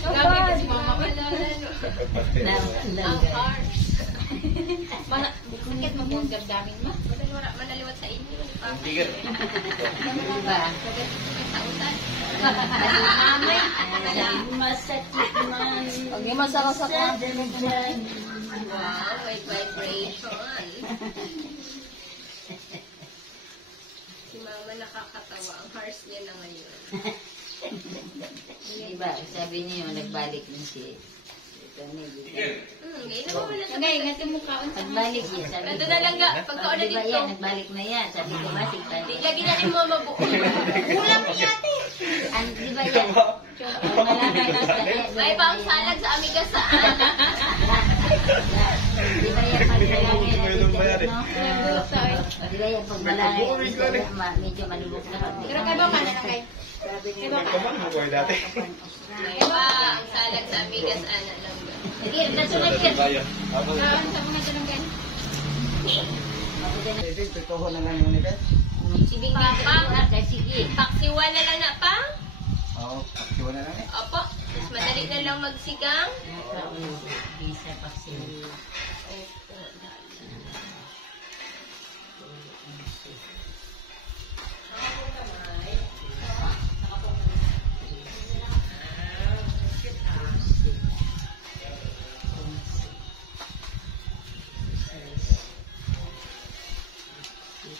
Gabi si mama ko ang harsh. Sakit mo yung damdamin mo. Manaliwat sa inyo. Hindi ka. Diba? Sa usan. Masakit man. Pag di masakit Wow, May vibration. Si mama nakakatawa. Ang harsh niya na ngayon. Diba, sabi niya yung nagbalik niya si Ngayon, natin mukha. nagbalik niya, sabi Ito na lang ga. Pagkaon na diba dito. yan, nagbalik na yan, sabi ko ba, Di lagi na rin mo mabuo. Kulang niya ate. Diba yan? Malakay lang sa May pang salag sa amiga saan. Diba yan, pagmalangay na dito, no? Diba yan, pagmalangay na dito, medyo malubog na kami. Pero ka ba ka na kay? Nagkaman mo ko dati. May pa ang salag sa amiga saan lang ba? Sige, nasunod yan. Saan sa mga tulungan? Totoo na lang yun ito. Sige nga pa, sige. Paksiwa na lang na pa? Oo, paksiwa na lang eh. Opo. Mas madali na lang magsigang. Bisa paksiw.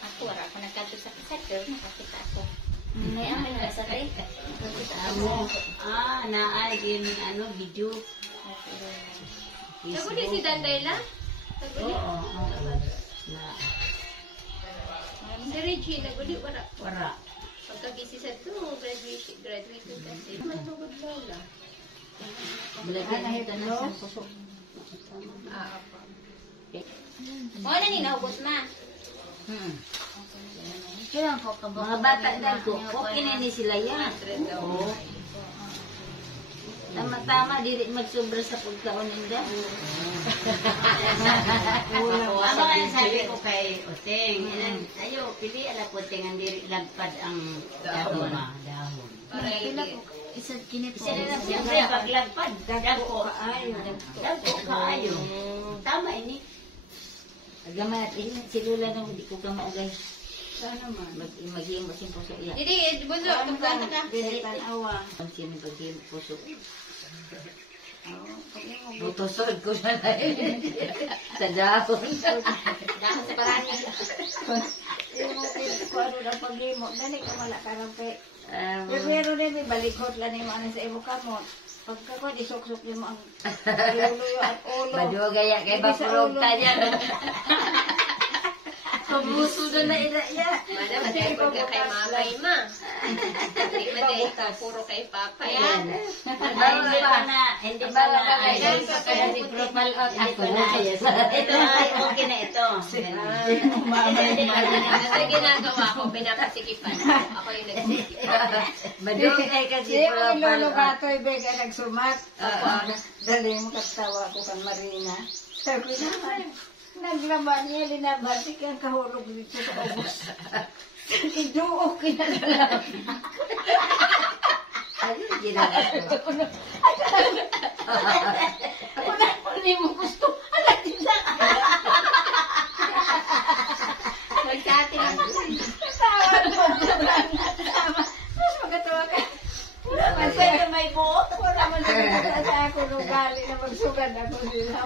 Ako, wala ako nagkato sa kisakil. Nakakita ako. May amin na sa kay. Naay yung video. Naguli si Dandayla? Naguli? Oo. Si Reggie, naguli? Wala. Wara. Pagkagisi sa ito, graduation kasi. Matugod Lola. Bilagyan na ito na sa puso. Opo. Mga na ninahubos ma. Mga bata dahil ko, okay na ni sila yan. Oo. Tama-tama, dili magsobra sa pagkaon nila. Ano nga sabi ko kay Oteng, ayo, pili ala po Oteng, ang diri lagpad ang dahon. Para Isa na lang siyempre, paglagpad, dako kaayo. Tama ini. Agamat, si Lula nang hindi ko gamagay. Sana man. Maghihim mo siyang puso iya. Didi, buso, kumplanta ka. Ang siyang maghihim puso. Butosod ko na lang. Sa dahon. Dahon sa paranya. Ko ano na paghimo, dali ka wala ka rin kay. Pero rin may balikot lang yung ano sa imo kamot. Pagka ko, isok-sok yung ang luyo at ulo. Madugaya kay Bapurog tayo. Pabuso na ila. Madam, matipod ka kay mamay ma. Hindi maday, puro kay papa yan. Hindi ba na ayos sa profile out ako na ayos. Ito ay okay na ito. Kasi ginagawa ko, pinapasikipan. Ako yung nagsisikipan. Madugay kasi Di mo profile ilolo out. ka ito, ibig ka nagsumat. Dali mo katawa ko kang Marina. Sabi ko naman, naglaban niya, linabasik ang kahulog dito sa ubos. Iduok kinalaman. Ayun, ginagawa ko. Ako na, hindi mo gusto. Alam din sa Magsati lang. Tawa mo. Tama. Mas magatawa ka. Wala man sa'yo may buo. Wala man sa'yo sa ako lugali na magsugad ako nila.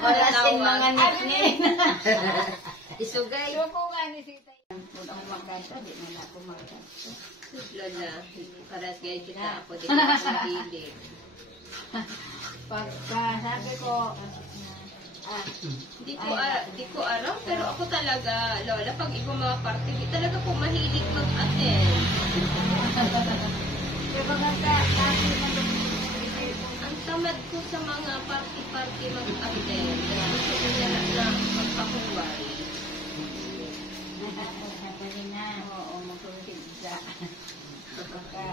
Wala sing mga nickname. Isugay. Yung ko nga ni Sita. Kung ako magkanta, di na ako magkanta. Lola, para sa kita ako, di ko pili. Pagka sabi ko, Di ko alam, pero ako talaga, Lola, pag ibang mga party, di talaga po mahilig mag-attend. yung mga kasi Ang tamad ko sa mga party-party mag-attend. Gusto ko niya na magpakuwari. oo, magsulit sa pagka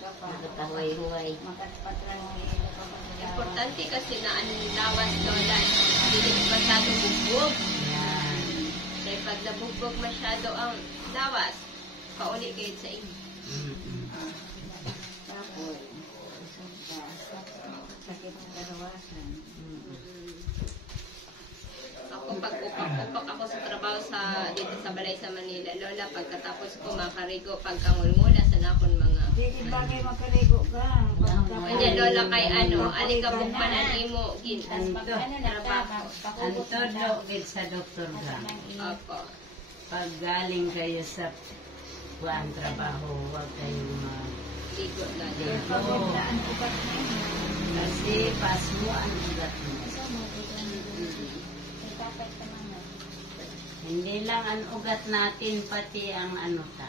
ka pa. Nakatahuay-huay. Makatpat lang yung ilo pa ba nila. Importante kasi na ang lawas, Lola, hindi masyado bugbog. Dahil pag nabugbog masyado ang lawas, pauli kayo sa inyo. Tapos, Ako, pag upak ako sa trabaho dito sa balay sa Manila, lola, pagkatapos ko makarigo, pagkangulmula sa nakon mga... Hindi bagay makarigo ka. Hindi, lola, kay alikabok pa na imo, Trabaho. Ang todo gid sa doktor ka. Opo. Pag galing kayo sa buwan trabaho, huwag kayong Ligo na din. Pagandaan ko ba na yun? kasi pas mo ang ugat mo. Hindi lang ang ugat natin, pati ang ano ta.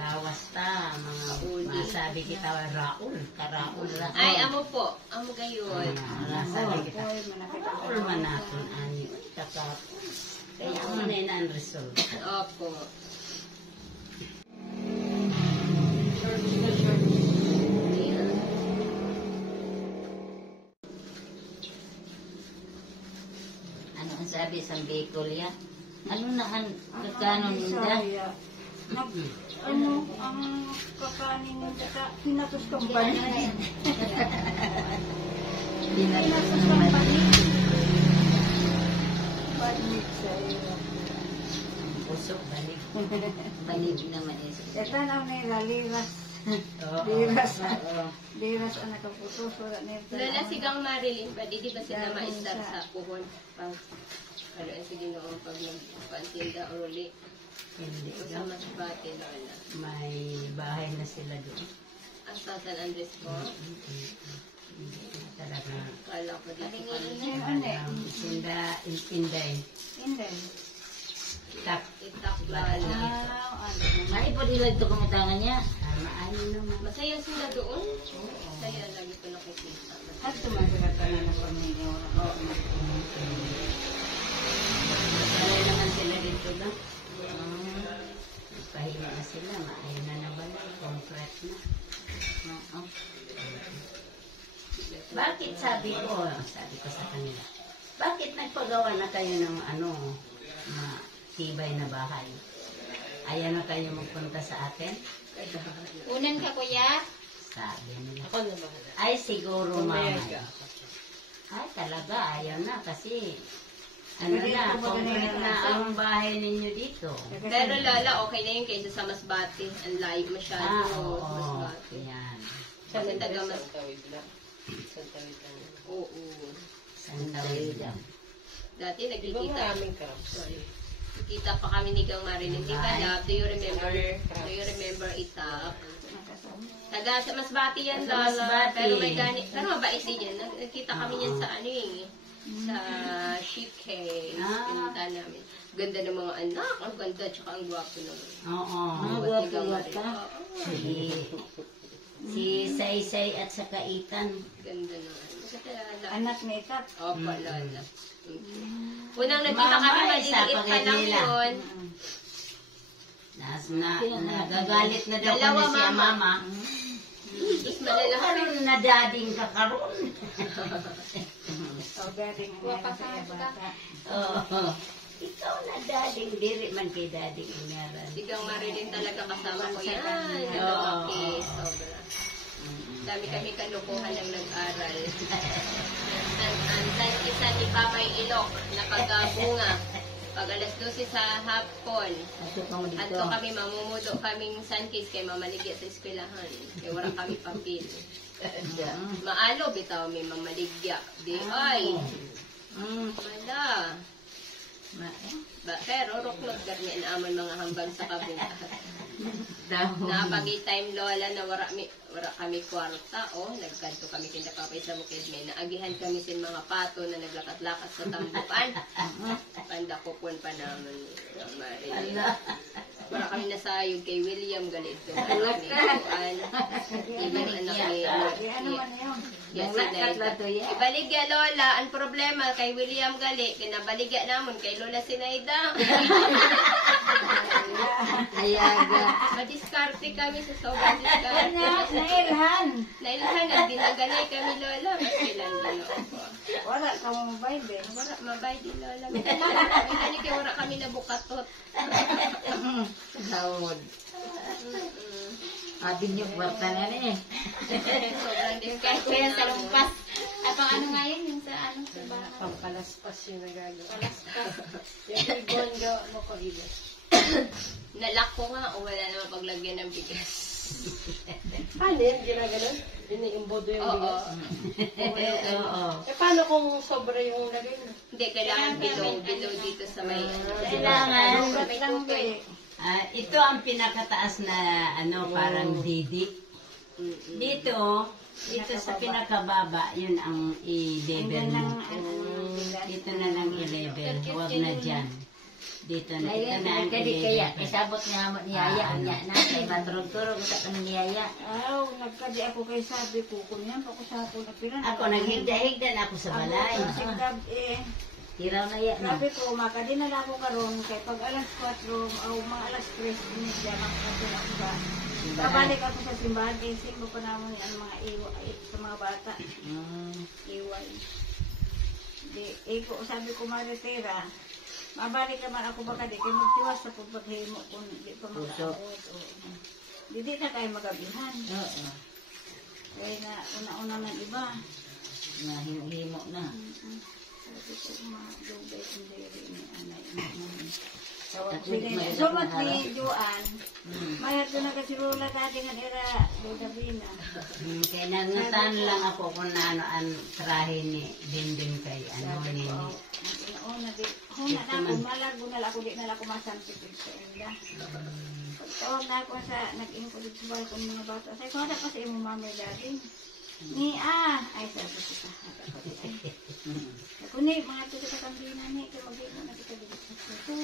Lawas ta, mga masabi kita, Raul, karaul Raul. Ay, amo po. Amo gayon. Masabi kita, Raul manaton, ani, kakapos. Kaya mo na yun ang result. Opo. Ano ang sabi sa Bicol yan? Ano na ang kakanon nila? Saya. Ano, ang kakanin mo sa hinatos kang banig. Hinatos kang banig. Banig sa'yo. Pusok, banig. Banig naman yun. Ito na nila, liras. Oo. Liras ang nakaputos. Wala nila. Lola, sigang Marilyn ba? Di ba sila ma-star sa puhon? Pang, ano ang sige noong pag nagpantinda o uli? Hindi. O sa Masbate, Lola. May bahay na sila doon. Ang sa San Andres po. Hindi na talaga. Kala ko dito kami. Sinda, inday. Hindi. Tak. Itak, Lola. Mali po nila ito kumutangan niya. Maano naman. Masaya sila doon. Masaya, lagi ko nakikita. At tumagalata na ng pamilya. Sanay naman sila dito ba? Pahinga na sila. Maayon na naman. Concrete na. Oo. Bakit sabi ko sa kanila, bakit nagpagawa na kayo ng matibay na bahay? Ayaw na kayo magpunta sa atin? Unan ka, kuya? Sabi nila. Ay, siguro mama. Ay, talaga, ayaw na kasi concrete na ang bahay ninyo dito. Pero Lola, okay na yun kaysa sa Masbate. Ang live masyado. Oo. Masbate. Yan. Kasi taga mas... Oo. Saan tawid lang? Dati nagkikita. Sorry. Nakita pa kami ni Gang Marilyn. Di ba, love? Do you remember Itak? Taga sa Masbate yan, Sa Lola. Masbate. Pero may ganit. Pero mabait din yan. Nagkita kami yan sa ano eh. Sa sheep case. Pinunta namin. Ganda ng mga anak. Ang ganda. Tsaka ang gwapo naman. Oo. Bawat ni Gang Marilyn. Si Say-Say at saka Ethan. Ganda naman. Anak ni Ikat. Opo, Lola. Unang nagkita kami, maliliit pa lang yun. Nagagalit na daw Dalawa, kami siya, mama. Mas malalaki. Karoon na dading ka karoon. O galing ang mga sa bata. Oo. Ikaw na dading, diri man kay dading ingaran. Sigang Marilyn talaga kasama ko yan. Oo. Lalaki, sobra. Dami kami kalukuhan lang nag-aral. Andan isa ni Papay Ilok, nakagabunga. Pag alas 12 sa hapon, ato kami mamumudo kaming sunkis kay mamaligya sa eskwelahan. Kaya wala kami papil. Maalo bitaw may mamaligya. Di ay. Wala. Pero ruklog garnian naman mga hambang sa kabunga. Napag-time Lola na wara kami kwarta nagkanto kami kinapapay sa bukid may naagihan kami sin mga pato na naglakat-lakat sa tambukan. Pandakupon pa naman Marilyn. Wara kami nasayog kay William galito. Anak ni Ano man yun? Ibaligya Lola, ang problema kay William gali, kinabaligya namon kay Lola Sinaida. Ayaga. Madiskarte kami sa sobrang diskarte. Nailhan. Nailhan, ang dinagalay kami Lola. Kailan din ako. Wala kang mobile eh. Wala, mabay din Lola. Minsan kaya wala kami nabukatot. Hawod. Atin yung kwarta na eh. Sobrang discount Kaya sa lumpas. At ang ano nga yun, yung sa ano, sa bahay. Pampalaspas yung nagagawa. Palaspas. Yung bondo mo ko iba. Nalak ko nga o wala naman paglagyan ng bigas. Paano yan? Ginaganon? Iniimbodo yung Oo. bigas. Oo. Eh, paano kung sobra yung lagay mo? Hindi, kailangan below dito sa may... Kailangan. Sa may tutoy. Ito ang pinakataas na ano, parang didik. Dito sa pinakababa, yun ang i-level mo. Dito na lang i-level. Huwag na dyan. Dito na. Ito na ang Kaya, i-level. kasabot nga mo niyaya. Ang niya na, kay maturog-turog sa kanang niyaya. Aw, nagkadi ako kay sabi ko, kunyan ako sa ako na piran. Ako, naghigda-higdan ako sa balay. Ako, sigab Tiraw na yan. sabi ko, makadinala ako karon kay pag alas 4 o mga alas 3, inidya makakasya ako sa babalik ako sa simbahan kay simbo pa naman ang mga iway sa mga bata. Iway. Di, ko sabi ko, Maritera, mabalik naman ako baka di kay magtiwas sa pagpaghimo kung di pa mag-aawad. Di na kayo magabihan. Oo. Kaya na una-una ng iba. Nahimo na. Sabi ko, madugay kung diri ni anay. At Sumat ni Juan, mayat ko na kasi rula dati nga era, Dudabina. Kaya nangutan lang ako kung ano ang trahe ni Dindin kay ano ni... Una na ako, malago na lang ako, di na lang ako masampit sa ila. Pagtawag na ako sa, nag-inkulit sa bahay kong mga bata. Sabi ko, ano pa sa imo mamay dati? Ay sabi ko sa Ako ni, mga tuto ka kambina ni, kaya mag-ino na kita dito sa puso.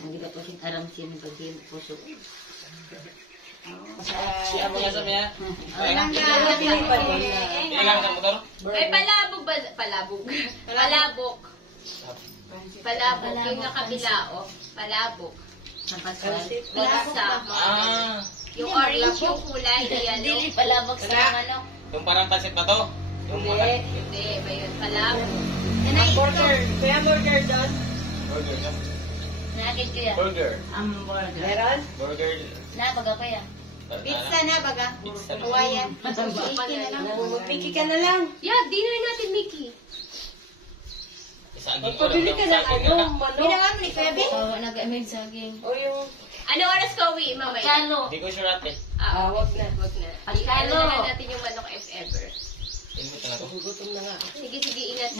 Ang gila po siyang aram siya ng pag-ibig puso. Siya mo nga sa miya. Ilang Ilang motor? Ay, palabog ba? Palabog. Palabok. Palabok. Yung nakabila, oh. Palabok. Ang paswal. Basta. Yung orange yung kulay, yellow. Dili palabok sa ano. Yung parang pansit na to? Yung mga... Hindi, ba yun? Palabok. Burger. Kaya burger doon? Burger na. Nakakit ko yan. Burger. Hamburger. Meron? Burger. Nabaga ko yan. Pizza na, baga. Pizza na. Hawaiian. Mickey na lang. Mickey ka na lang. Yeah, dinner natin, Mickey. Isang Magpabili ka ng ano, manok. Binangan mo ni Kuya Ben? Oo, nag-amig saging. O yung... Ano oras ka uwi, mamaya? Pagkalo. Hindi ko sure ate. Wag na, wag na. Pagkalo. Ano na natin yung manok if ever. Tingnan mo na to. Gutom na nga. Sige, ingat